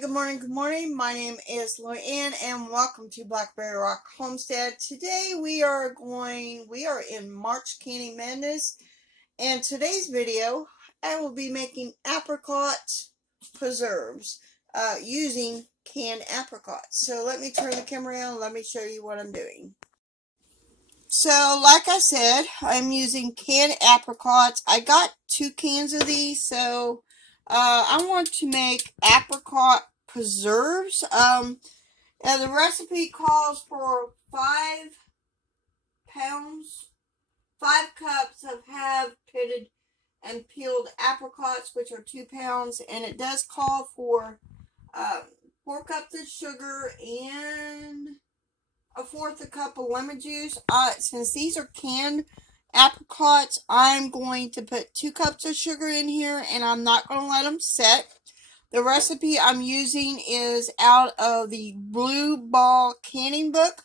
Good morning. My name is Luann and welcome to Blackberry Rock Homestead. Today we are in March Candy Madness, and today's video I will be making apricot preserves using canned apricots. So let me turn the camera around and let me show you what I'm doing. So like I said, I'm using canned apricots. I got 2 cans of these, so I want to make apricot preserves. Now the recipe calls for 5 cups of half pitted and peeled apricots, which are 2 pounds, and it does call for 4 cups of sugar and 1/4 cup of lemon juice. Since these are canned apricots, I'm going to put 2 cups of sugar in here, and I'm not going to let them set. The recipe I'm using is out of the Blue Ball canning book.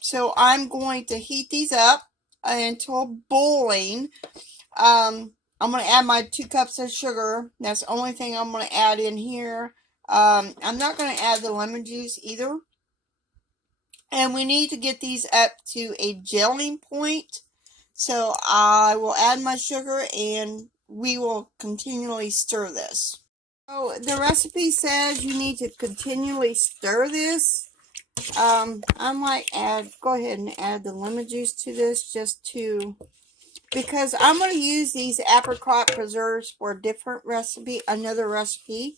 So I'm going to heat these up until boiling. I'm going to add my 2 cups of sugar. That's the only thing I'm going to add in here. I'm not going to add the lemon juice either. And we need to get these up to a gelling point. So I will add my sugar and we will continually stir this. So the recipe says you need to continually stir this. I might go ahead and add the lemon juice to this because I'm going to use these apricot preserves for a different recipe, another recipe,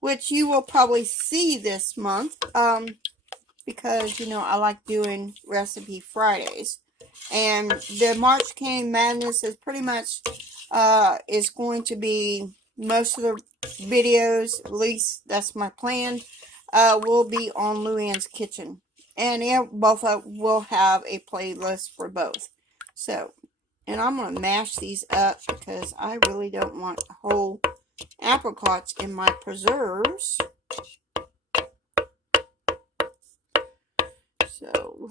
which you will probably see this month. Because, I like doing Recipe Fridays. And the March Candy Madness is pretty much, is going to be, most of the videos, at least that's my plan, will be on Luann's Kitchen. And both will have a playlist for both. So, and I'm going to mash these up because I really don't want whole apricots in my preserves. So,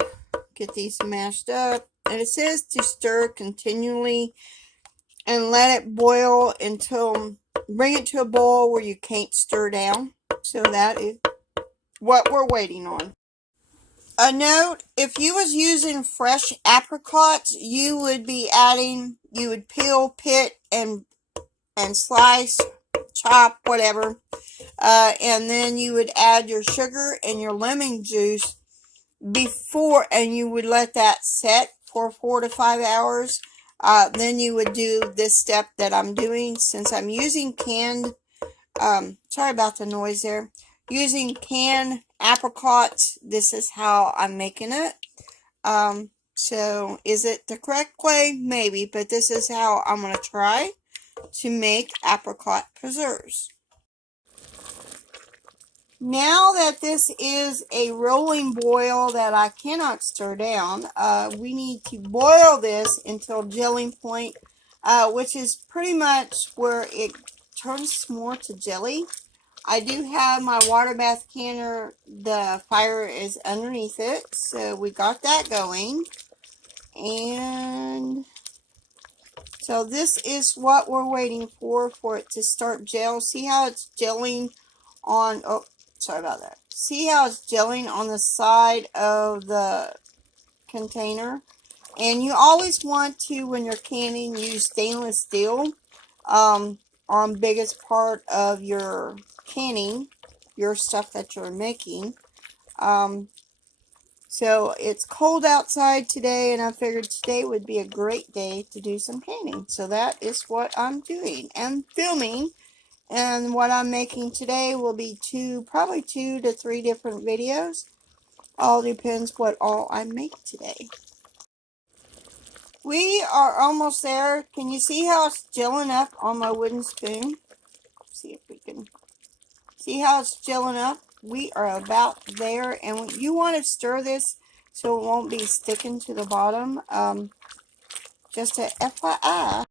get these mashed up. And it says to stir continually and let it boil until, bring it to a boil where you can't stir down. So that is what we're waiting on. A note, if you was using fresh apricots, you would peel, pit, and slice, chop, whatever. And then you would add your sugar and your lemon juice before, and you would let that set for 4 to 5 hours. Then you would do this step that I'm doing. Since I'm using canned, sorry about the noise there, using canned apricots, this is how I'm making it. So is it the correct way? Maybe, but this is how I'm going to try to make apricot preserves. Now that this is a rolling boil that I cannot stir down, we need to boil this until gelling point, which is pretty much where it turns more to jelly. I do have my water bath canner. The fire is underneath it, so we got that going. And so this is what we're waiting for it to start gel. See how it's gelling on, oh, sorry about that. See how it's gelling on the side of the container? And you always want to, when you're canning, use stainless steel on biggest part of your canning, your stuff that you're making. So it's cold outside today, and I figured today would be a great day to do some canning. So that is what I'm doing and filming. And what I'm making today will be probably 2 to 3 different videos. All depends what all I make today. We are almost there. Can you see how it's gelling up on my wooden spoon? See if we can see how it's gelling up. We are about there, and you want to stir this so it won't be sticking to the bottom. Just a FYI.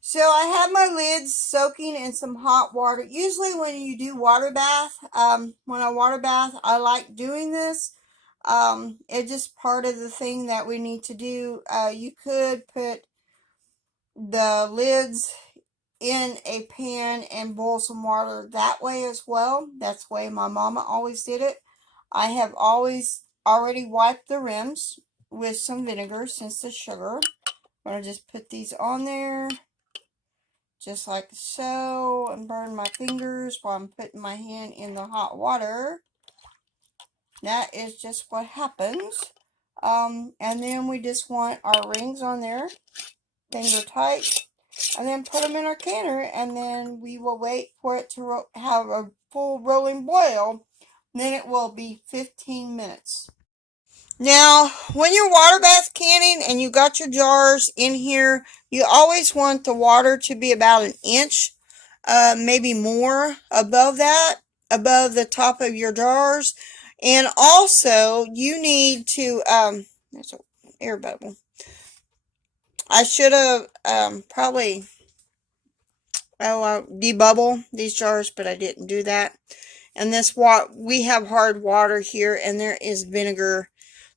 So I have my lids soaking in some hot water. Usually when you do water bath, when I water bath, I like doing this. It's just part of the thing that we need to do. You could put the lids in a pan and boil some water that way as well. That's the way my mama always did it. I have always already wiped the rims with some vinegar since the sugar. I'm going to just put these on there just like so and burn my fingers while I'm putting my hand in the hot water. That is just what happens. And then we just want our rings on there, finger tight, and then put them in our canner, and then we will wait for it to have a full rolling boil. Then it will be 15 minutes. Now, when you're water bath canning and you got your jars in here, you always want the water to be about an inch, maybe more above that, above the top of your jars. And also, you need to, there's an air bubble. I should have probably debubble these jars, but I didn't do that. And this we have hard water here, and there is vinegar,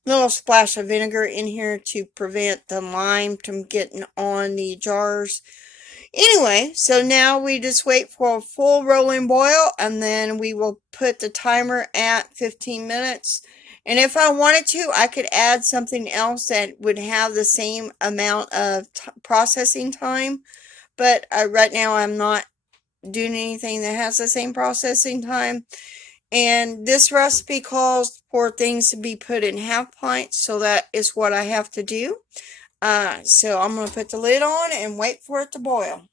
little splash of vinegar in here to prevent the lime from getting on the jars. Anyway, so now we just wait for a full rolling boil, and then we will put the timer at 15 minutes. And if I wanted to, I could add something else that would have the same amount of processing time. But right now I'm not doing anything that has the same processing time. And this recipe calls for things to be put in half pints, so that is what I have to do. So I'm going to put the lid on and wait for it to boil.